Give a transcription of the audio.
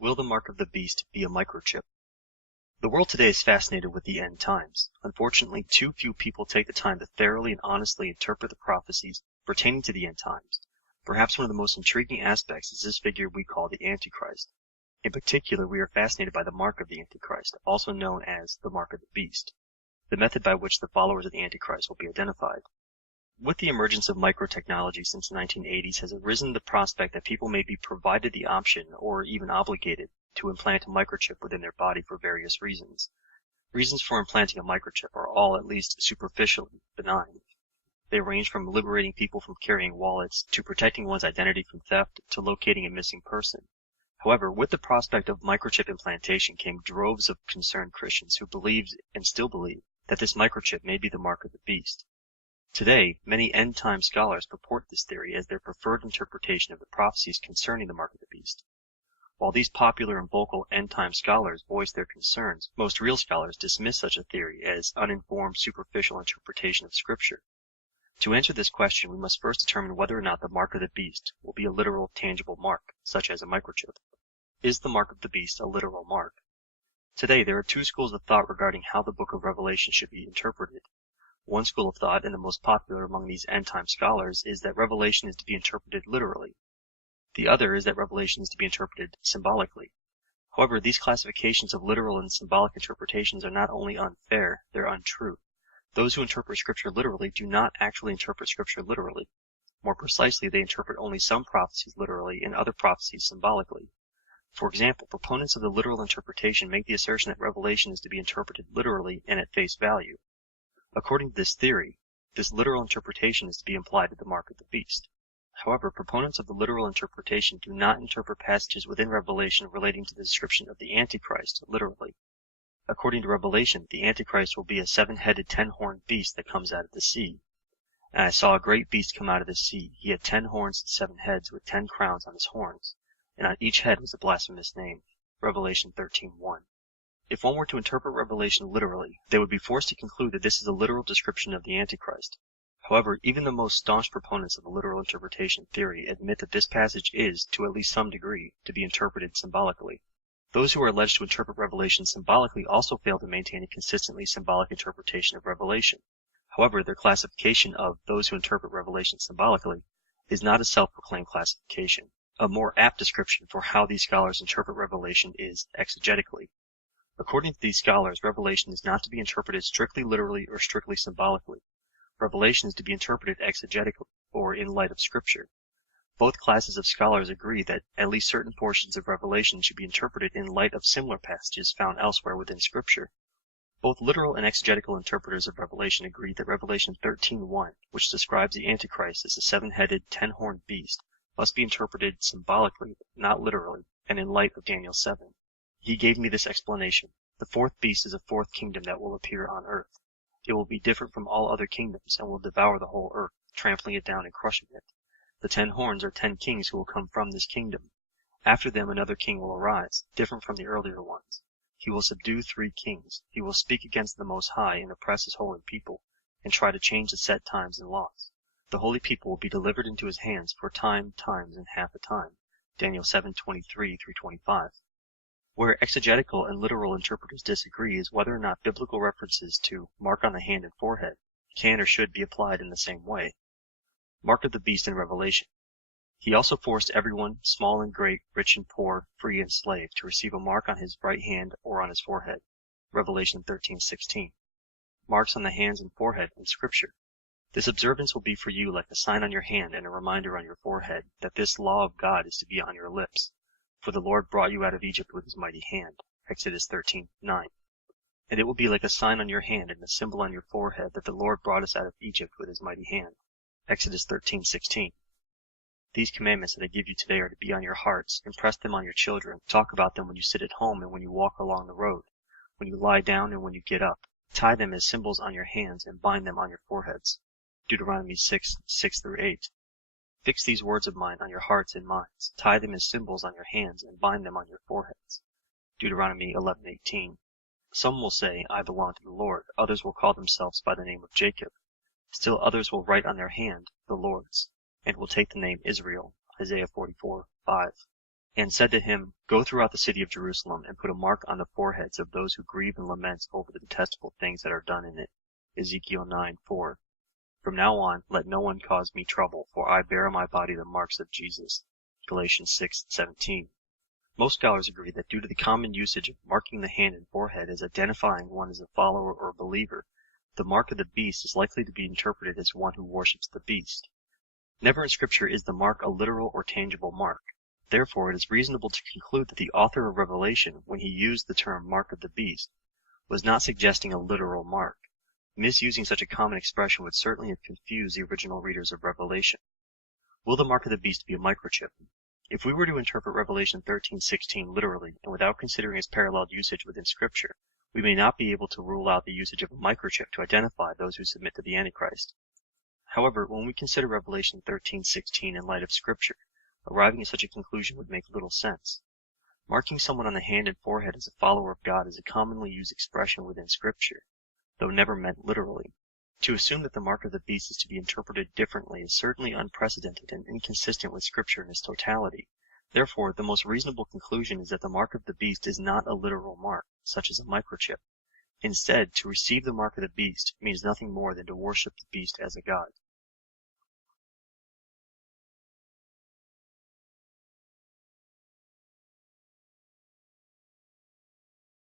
Will the mark of the beast be a microchip? The world today is fascinated with the end times. Unfortunately, too few people take the time to thoroughly and honestly interpret the prophecies pertaining to the end times. Perhaps one of the most intriguing aspects is this figure we call the Antichrist. In particular, we are fascinated by the mark of the Antichrist, also known as the mark of the beast, the method by which the followers of the Antichrist will be identified. With the emergence of microtechnology since the 1980s has arisen the prospect that people may be provided the option, or even obligated, to implant a microchip within their body for various reasons. Reasons for implanting a microchip are all at least superficially benign. They range from liberating people from carrying wallets, to protecting one's identity from theft, to locating a missing person. However, with the prospect of microchip implantation came droves of concerned Christians who believed, and still believe, that this microchip may be the mark of the beast. Today, many end-time scholars purport this theory as their preferred interpretation of the prophecies concerning the mark of the beast. While these popular and vocal end-time scholars voice their concerns, most real scholars dismiss such a theory as uninformed, superficial interpretation of Scripture. To answer this question, we must first determine whether or not the mark of the beast will be a literal, tangible mark, such as a microchip. Is the mark of the beast a literal mark? Today, there are two schools of thought regarding how the book of Revelation should be interpreted. One school of thought, and the most popular among these end-time scholars, is that Revelation is to be interpreted literally. The other is that Revelation is to be interpreted symbolically. However, these classifications of literal and symbolic interpretations are not only unfair, they're untrue. Those who interpret Scripture literally do not actually interpret Scripture literally. More precisely, they interpret only some prophecies literally and other prophecies symbolically. For example, proponents of the literal interpretation make the assertion that Revelation is to be interpreted literally and at face value. According to this theory, this literal interpretation is to be implied to the mark of the beast. However, proponents of the literal interpretation do not interpret passages within Revelation relating to the description of the Antichrist literally. According to Revelation, the Antichrist will be a seven-headed, 10-horned beast that comes out of the sea. And I saw a great beast come out of the sea. He had 10 horns and 7 heads, with 10 crowns on his horns, and on each head was a blasphemous name. Revelation 13:1. If one were to interpret Revelation literally, they would be forced to conclude that this is a literal description of the Antichrist. However, even the most staunch proponents of the literal interpretation theory admit that this passage is, to at least some degree, to be interpreted symbolically. Those who are alleged to interpret Revelation symbolically also fail to maintain a consistently symbolic interpretation of Revelation. However, their classification of those who interpret Revelation symbolically is not a self-proclaimed classification. A more apt description for how these scholars interpret Revelation is exegetically. According to these scholars, Revelation is not to be interpreted strictly literally or strictly symbolically. Revelation is to be interpreted exegetically, or in light of Scripture. Both classes of scholars agree that at least certain portions of Revelation should be interpreted in light of similar passages found elsewhere within Scripture. Both literal and exegetical interpreters of Revelation agree that Revelation 13:1, which describes the Antichrist as a seven-headed, 10-horned beast, must be interpreted symbolically, not literally, and in light of Daniel 7. He gave me this explanation. The fourth beast is a fourth kingdom that will appear on earth. It will be different from all other kingdoms, and will devour the whole earth, trampling it down and crushing it. The 10 horns are 10 kings who will come from this kingdom. After them another king will arise, different from the earlier ones. He will subdue 3 kings. He will speak against the Most High and oppress his holy people, and try to change the set times and laws. The holy people will be delivered into his hands for time, times, and half a time. Daniel 7:23-25. Where exegetical and literal interpreters disagree is whether or not biblical references to mark on the hand and forehead can or should be applied in the same way. Mark of the beast in Revelation. He also forced everyone, small and great, rich and poor, free and slave, to receive a mark on his right hand or on his forehead. Revelation 13:16. Marks on the hands and forehead in Scripture. This observance will be for you like a sign on your hand and a reminder on your forehead that this law of God is to be on your lips. For the Lord brought you out of Egypt with his mighty hand. Exodus 13:9. And it will be like a sign on your hand and a symbol on your forehead that the Lord brought us out of Egypt with his mighty hand. Exodus 13:16. These commandments that I give you today are to be on your hearts. Impress them on your children. Talk about them when you sit at home and when you walk along the road, when you lie down and when you get up. Tie them as symbols on your hands and bind them on your foreheads. Deuteronomy 6:6-8. Fix these words of mine on your hearts and minds. Tie them as symbols on your hands and bind them on your foreheads. Deuteronomy 11:18. Some will say, I belong to the Lord. Others will call themselves by the name of Jacob. Still others will write on their hand, the Lord's, and will take the name Israel. Isaiah 44:5. and said to him, Go throughout the city of Jerusalem, and put a mark on the foreheads of those who grieve and lament over the detestable things that are done in it. Ezekiel 9:4. From now on, let no one cause me trouble, for I bear in my body the marks of Jesus. Galatians 6:17. Most scholars agree that due to the common usage of marking the hand and forehead as identifying one as a follower or a believer, the mark of the beast is likely to be interpreted as one who worships the beast. Never in Scripture is the mark a literal or tangible mark. Therefore, it is reasonable to conclude that the author of Revelation, when he used the term mark of the beast, was not suggesting a literal mark. Misusing such a common expression would certainly have confused the original readers of Revelation. Will the mark of the beast be a microchip? If we were to interpret Revelation 13:16 literally and without considering its parallel usage within Scripture, we may not be able to rule out the usage of a microchip to identify those who submit to the Antichrist. However, when we consider Revelation 13:16 in light of Scripture, arriving at such a conclusion would make little sense. Marking someone on the hand and forehead as a follower of God is a commonly used expression within Scripture, though never meant literally. To assume that the mark of the beast is to be interpreted differently is certainly unprecedented and inconsistent with Scripture in its totality. Therefore, the most reasonable conclusion is that the mark of the beast is not a literal mark, such as a microchip. Instead, to receive the mark of the beast means nothing more than to worship the beast as a god.